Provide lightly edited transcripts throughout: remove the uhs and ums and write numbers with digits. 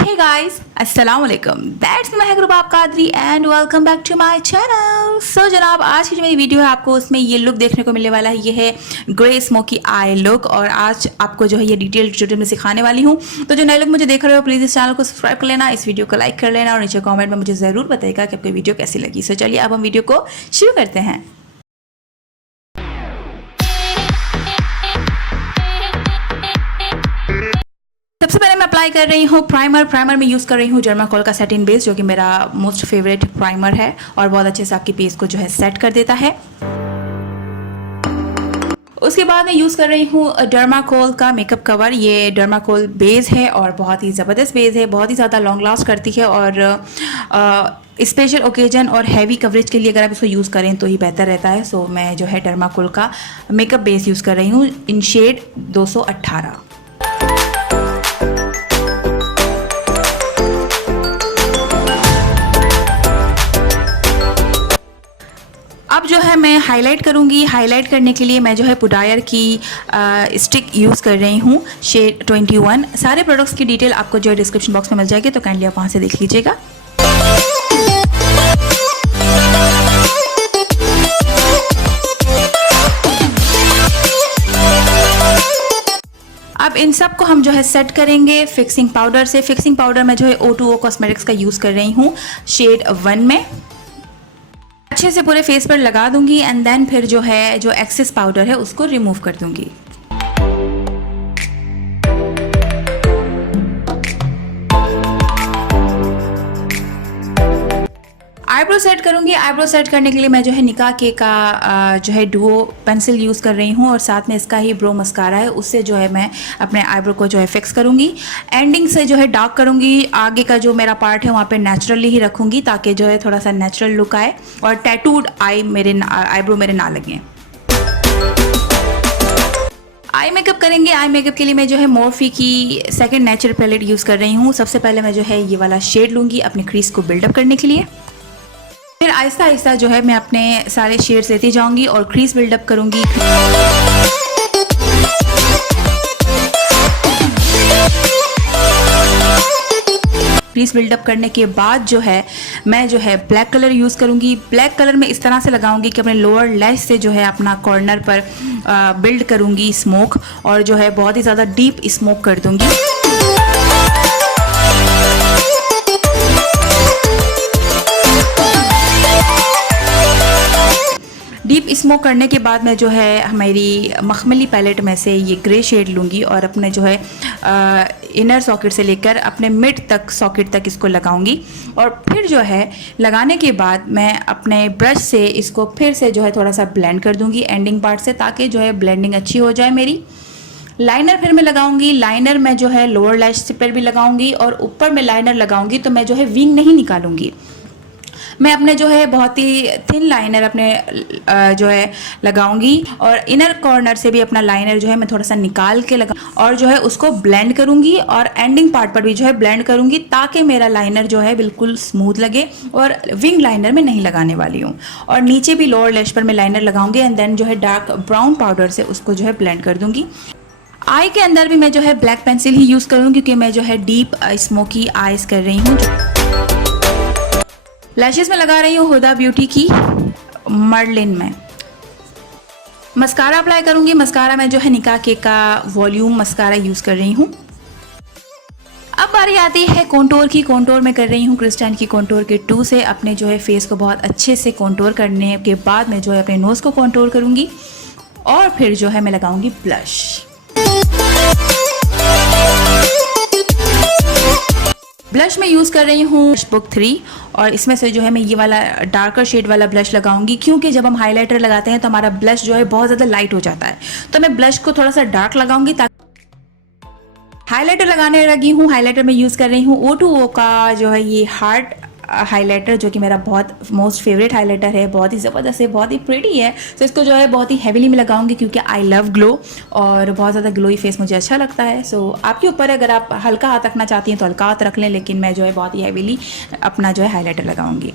Hey guys, अस्सलाम वालेकुम। That's Mehak Rubab Qadri and welcome back to my channel. So जनाब, आज की जो मेरी वीडियो है आपको उसमें ये लुक देखने को मिलने वाला है। ये है ग्रे स्मोकी आई लुक और आज आपको जो है ये डिटेल ट्यूटोरियल में सिखाने वाली हूँ। तो जो नए लोग मुझे देख रहे हो प्लीज़ इस चैनल को सब्सक्राइब कर लेना, इस वीडियो को लाइक कर लेना और नीचे कॉमेंट में मुझे ज़रूर बताइएगा कि आपको वीडियो कैसी लगी। सो चलिए अब हम वीडियो को शुरू करते हैं। सबसे पहले मैं अप्लाई कर रही हूँ प्राइमर में यूज़ कर रही हूँ डर्माकोल का सेटिन बेस, जो कि मेरा मोस्ट फेवरेट प्राइमर है और बहुत अच्छे से आपकी बेस को जो है सेट कर देता है। उसके बाद मैं यूज़ कर रही हूँ डर्माकोल का मेकअप कवर। ये डर्माकोल बेस है और बहुत ही ज़बरदस्त बेस है, बहुत ही ज़्यादा लॉन्ग लास्ट करती है और स्पेशल ओकेजन और हैवी कवरेज के लिए अगर आप इसको यूज़ करें तो ही बेहतर रहता है। सो मैं जो है डर्माकोल का मेकअप बेस यूज़ कर रही हूँ इन शेड 218। अब जो है मैं हाईलाइट करूँगी। हाईलाइट करने के लिए मैं जो है पुडायर की स्टिक यूज़ कर रही हूँ शेड 21। सारे प्रोडक्ट्स की डिटेल आपको जो है डिस्क्रिप्शन बॉक्स में मिल जाएगी, तो काइंडली आप वहाँ से देख लीजिएगा। अब इन सब को हम जो है सेट करेंगे फिक्सिंग पाउडर से। फिक्सिंग पाउडर मैं जो है O2O कॉस्मेटिक्स का यूज़ कर रही हूँ शेड 1 में। अच्छे से पूरे फेस पर लगा दूंगी एंड देन फिर जो है जो एक्सेस पाउडर है उसको रिमूव कर दूंगी। आईब्रो सेट करूंगी। आईब्रो सेट करने के लिए मैं जो है निका के का जो है डुओ पेंसिल यूज़ कर रही हूँ और साथ में इसका ही ब्रो मस्कारा है, उससे जो है मैं अपने आईब्रो को जो है फिक्स करूंगी। एंडिंग से जो है डार्क करूंगी। आगे का जो मेरा पार्ट है वहाँ पे नेचुरली ही रखूंगी ताकि जो है थोड़ा सा नेचुरल लुक आए और टैटूड आईब्रो मेरे ना लगे। आई मेकअप करेंगे। आई मेकअप के लिए मैं जो है मोरफी की सेकंड नेचर पैलेट यूज़ कर रही हूँ। सबसे पहले मैं जो है ये वाला शेड लूँगी अपने क्रीज को बिल्डअप करने के लिए। फिर आहिस्ता आहिस्ता जो है मैं अपने सारे शेड्स लेती जाऊंगी और क्रीज बिल्डअप करूंगी। क्रीज बिल्डअप करने के बाद जो है मैं जो है ब्लैक कलर यूज़ करूंगी। ब्लैक कलर में इस तरह से लगाऊंगी कि अपने लोअर लैश से जो है अपना कॉर्नर पर बिल्ड करूंगी स्मोक और जो है बहुत ही ज़्यादा डीप स्मोक कर दूंगी। डीप स्मोक करने के बाद मैं जो है हमारी मखमली पैलेट में से ये ग्रे शेड लूँगी और अपने जो है इनर सॉकेट से लेकर अपने मिड तक सॉकेट तक इसको लगाऊंगी। और फिर जो है लगाने के बाद मैं अपने ब्रश से इसको फिर से जो है थोड़ा सा ब्लेंड कर दूंगी एंडिंग पार्ट से, ताकि जो है ब्लेंडिंग अच्छी हो जाए मेरी। लाइनर फिर मैं लगाऊंगी। लाइनर मैं जो है लोअर लैश पर भी लगाऊंगी और ऊपर में लाइनर लगाऊंगी तो मैं जो है विंग नहीं निकालूंगी। मैं अपने जो है बहुत ही थिन लाइनर अपने जो है लगाऊंगी और इनर कॉर्नर से भी अपना लाइनर जो है मैं थोड़ा सा निकाल के लगा और जो है उसको ब्लेंड करूंगी और एंडिंग पार्ट पर भी जो है ब्लेंड करूंगी ताकि मेरा लाइनर जो है बिल्कुल स्मूथ लगे और विंग लाइनर में नहीं लगाने वाली हूँ। और नीचे भी लोअर लैश पर मैं लाइनर लगाऊंगी एंड देन जो है डार्क ब्राउन पाउडर से उसको जो है ब्लेंड कर दूंगी। आई के अंदर भी मैं जो है ब्लैक पेंसिल ही यूज़ करूँगी क्योंकि मैं जो है डीप स्मोकी आईज कर रही हूँ। लैशेस में लगा रही हूँ हुदा ब्यूटी की मर्लिन में। मस्कारा अप्लाई करूँगी। मस्कारा मैं जो है निका के का वॉल्यूम मस्कारा यूज़ कर रही हूँ। अब बारी आती है कॉन्टोर की। कॉन्टोर में कर रही हूँ क्रिस्टन की कॉन्टोर के 2 से अपने जो है फेस को बहुत अच्छे से कॉन्टोर करने के बाद मैं जो है अपने नोज़ को कॉन्टोर करूँगी और फिर जो है मैं लगाऊँगी ब्लश। ब्लश में यूज़ कर रही हूँ बुक 3 और इसमें से जो है मैं ये वाला डार्कर शेड वाला ब्लश लगाऊंगी क्योंकि जब हम हाइलाइटर लगाते हैं तो हमारा ब्लश जो है बहुत ज़्यादा लाइट हो जाता है, तो मैं ब्लश को थोड़ा सा डार्क लगाऊंगी ताकि हाइलाइटर लगाने लगी हूँ। हाइलाइटर में यूज़ कर रही हूँ O2O का जो है ये हार्ट हाइलाइटर, जो कि मेरा बहुत मोस्ट फेवरेट हाइलाइटर है। बहुत ही ज़बरदस्त है, बहुत ही प्रीटी है। तो इसको जो है बहुत ही हैवीली में लगाऊंगी क्योंकि आई लव ग्लो और बहुत ज़्यादा ग्लोई फेस मुझे अच्छा लगता है। सो आपके ऊपर है, अगर आप हल्का हाथ रखना चाहती हैं तो हल्का हाथ रख लें, लेकिन मैं जो है बहुत ही हैवीली अपना जो है हाइलाइटर लगाऊंगी।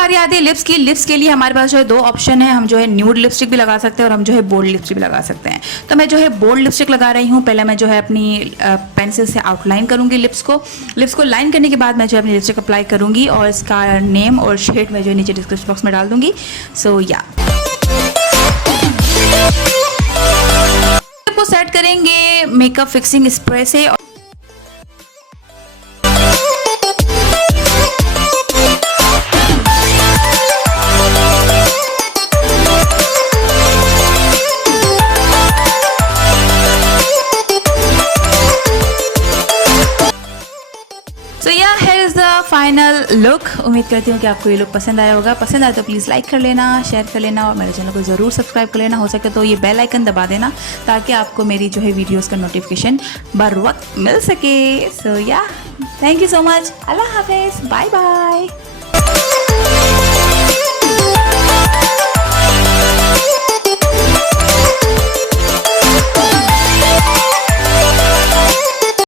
बारी आती है लिप्स की। लिप्स के लिए हमारे पास जो है दो ऑप्शन है, हम जो है न्यूड लिपस्टिक भी लगा सकते हैं और हम जो है बोल्ड लिपस्टिक भी लगा सकते हैं। तो मैं जो है बोल्ड लिपस्टिक लगा रही हूँ। पहले मैं जो है अपनी पेंसिल से आउटलाइन करूँगी लिप्स को लाइन करने के बाद मैं जो है अपनी लिपस्टिक अप्लाई करूँगी और इसका नेम और शेड मैं जो है नीचे डिस्क्रिप्शन बॉक्स में डाल दूँगी। सो या को सेट करेंगे मेकअप फिक्सिंग स्प्रे से। सो या here is the final look. उम्मीद करती हूँ कि आपको ये लुक पसंद आया होगा। पसंद आया तो प्लीज़ लाइक कर लेना, शेयर कर लेना और मेरे चैनल को ज़रूर सब्सक्राइब कर लेना। हो सके तो ये बेल आइकन दबा देना ताकि आपको मेरी जो है वीडियोस का नोटिफिकेशन बर वक्त मिल सके। सो या थैंक यू सो मच। अल्लाह हाफिज़, बाय बाय।